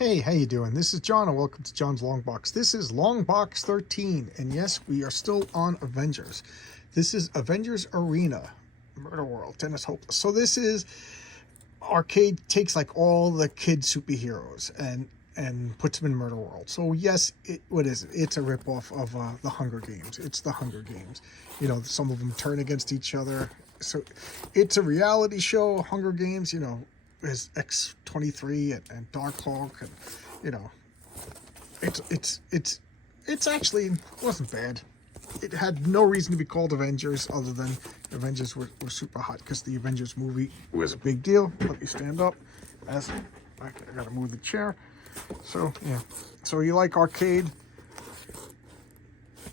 Hey, how you doing? This is John and welcome to John's Longbox. This is Longbox 13 and yes, we are still on Avengers. This is Avengers Arena, Murder World, Dennis Hopeless. So this is Arcade takes like all the kid superheroes and puts them in Murder World. So yes, what is it? It's a ripoff of the Hunger Games. It's the Hunger Games. You know, some of them turn against each other. So it's a reality show, Hunger Games, you know, is X-23 and Darkhawk, and you know, it's actually wasn't bad. It had no reason to be called Avengers other than Avengers were super hot because the Avengers movie was a big deal. Let me stand up as I gotta move the chair. So yeah, so you like Arcade,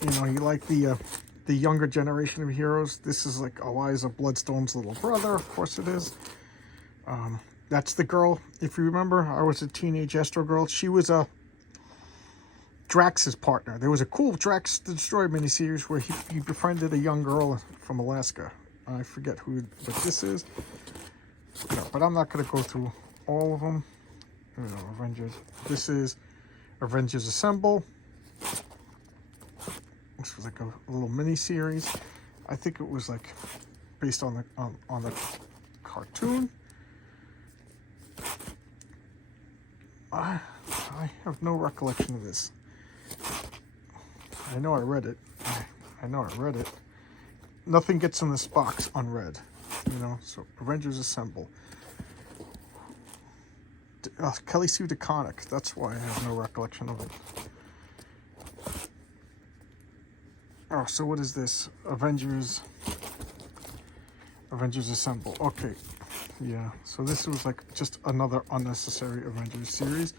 you know, you like the younger generation of heroes. This is like Eliza Bloodstone's little brother, of course it is. That's the girl, if you remember, I was a teenage Astro girl. She was a Drax's partner. There was a cool Drax the Destroyer miniseries where he befriended a young girl from Alaska. I forget who, but this is. Yeah, but I'm not going to go through all of them. You know, Avengers. This is Avengers Assemble. This was like a little miniseries. I think it was like based on the cartoon. I have no recollection of this. I know I read it. I know I read it. Nothing gets in this box unread, you know. So Avengers Assemble. Kelly Sue DeConnick. That's why I have no recollection of it. Oh, so what is this? Avengers Assemble. Okay. Yeah, so this was like just another unnecessary Avengers series.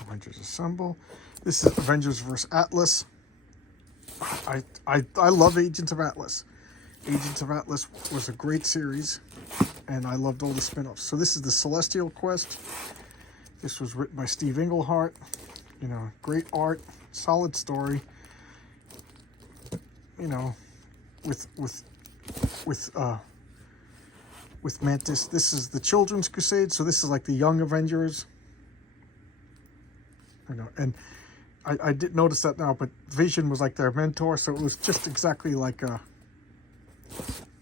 Avengers Assemble. This is Avengers vs. Atlas. I love Agents of Atlas. Agents of Atlas was a great series, and I loved all the spin-offs. So this is the Celestial Quest. This was written by Steve Englehart. You know, great art, solid story. You know, with Mantis. This is the Children's Crusade, so this is like the Young Avengers. You know, and I didn't notice that now, but Vision was like their mentor, so it was just exactly like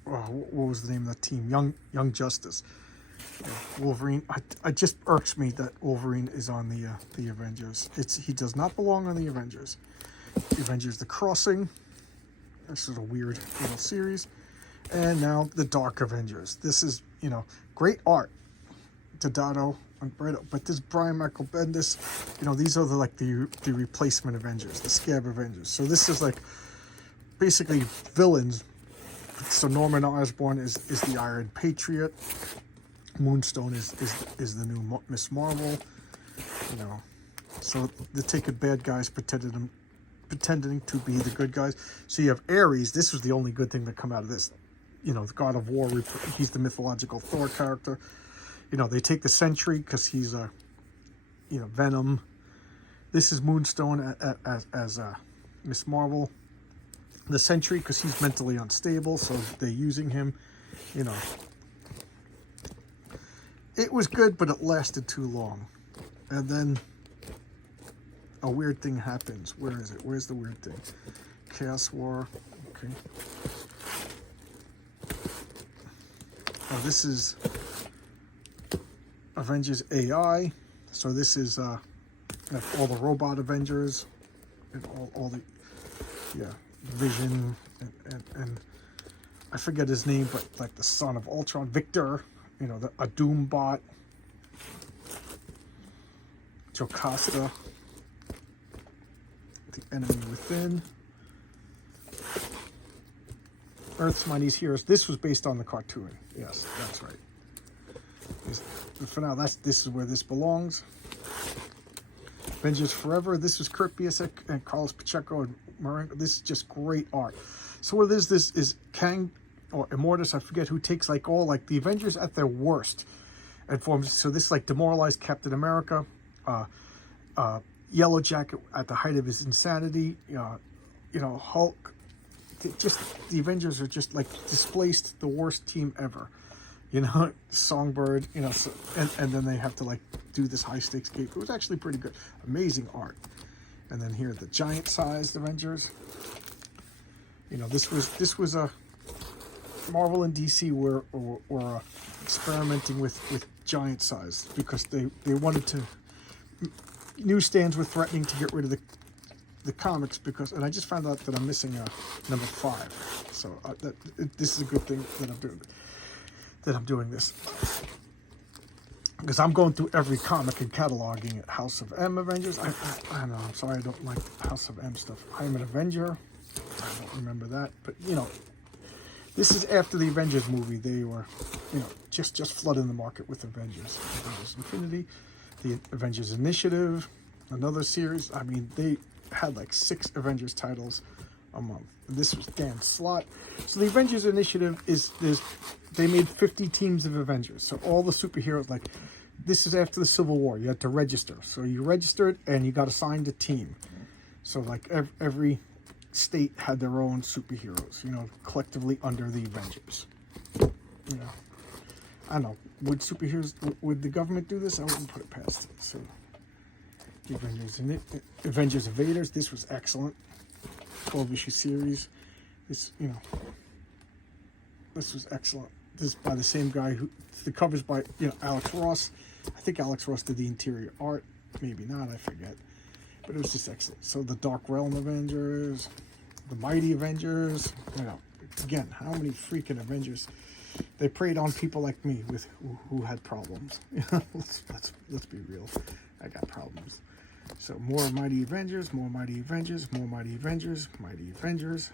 what was the name of that team? Young Justice. Wolverine. It just irks me that Wolverine is on the Avengers. He does not belong on the Avengers. The Avengers: The Crossing. This is a weird little series. And now the Dark Avengers. This is, you know, great art. Deodato and Brito. But this Brian Michael Bendis, you know, these are the replacement Avengers, the Scab Avengers. So this is like basically villains. So Norman Osborn is the Iron Patriot. Moonstone is the new Miss Marvel. You know, so they're taking bad guys, pretending to be the good guys. So you have Ares. This was the only good thing that come out of this. You know, the God of War. He's the mythological Thor character. You know, they take the Sentry because he's a, you know, Venom. This is Moonstone as Miss Marvel. The Sentry because he's mentally unstable, so they're using him. You know, it was good, but it lasted too long, and then a weird thing happens. Where is it? Where's the weird thing? Chaos War. Okay. Oh, this is Avengers AI. So this is like all the robot Avengers and all the, yeah, Vision and I forget his name, but like the son of Ultron, Victor. You know, a Doom bot. Jocasta. The Enemy Within. Earth's Mightiest Heroes. This was based on the cartoon. Yes, that's right. For now, this is where this belongs. Avengers Forever. This is Kurt Busiek and Carlos Pacheco and Marengo. This is just great art. So what it is, this is Kang or Immortus, I forget, who takes like all like the Avengers at their worst and forms. So this is like demoralized Captain America, Yellow Jacket at the height of his insanity, you know, Hulk. The Avengers are just like displaced, the worst team ever. you know, Songbird, you know, so, and then they have to like do this high stakes game. It was actually pretty good, amazing art. And then here the giant sized Avengers. You know, this was a Marvel and DC were experimenting with giant size because they wanted to. Newsstands were threatening to get rid of the comics because, and I just found out that I'm missing a number 5. So this is a good thing that I'm doing this, because I'm going through every comic and cataloging it. House of M Avengers. I don't know. I'm sorry, I don't like House of M stuff. I am an Avenger. I don't remember that, but you know, this is after the Avengers movie. They were, you know, just flooding the market with Avengers. Avengers Infinity, the Avengers Initiative, another series. I mean, they had like 6 Avengers titles a month. This was Dan Slott. So the Avengers Initiative they made 50 teams of Avengers. So all the superheroes, like, this is after the Civil War. You had to register. So you registered and you got assigned a team. So like every state had their own superheroes, you know, collectively under the Avengers. You know, I don't know. Would the government do this? I wouldn't put it past it. So the Avengers Invaders. This was excellent. 12-issue series. This, you know, this was excellent. This is by the same guy who, the cover's by, you know, Alex Ross. I think Alex Ross did the interior art. Maybe not, I forget. But it was just excellent. So the Dark Realm Avengers, the Mighty Avengers, you know, again, how many freaking Avengers? They preyed on people like me with who had problems. You know, let's be real. I got problems. So more Mighty Avengers, more Mighty Avengers, more Mighty Avengers, Mighty Avengers.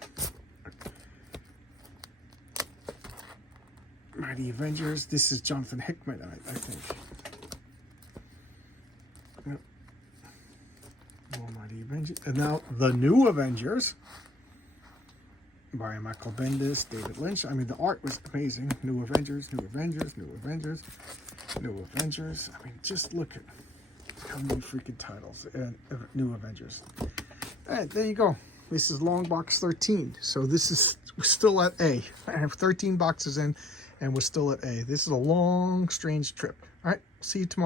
Mighty Avengers. This is Jonathan Hickman, I think. Yep. More Mighty Avengers. And now the New Avengers by Michael Bendis, David Lynch. I mean, the art was amazing. New Avengers, New Avengers, New Avengers, New Avengers. I mean, just look at how many freaking titles and New Avengers. All right, there you go. This is Longbox 13. So this is, we're still at A. I have 13 boxes in, and we're still at A. This is a long, strange trip. All right, see you tomorrow.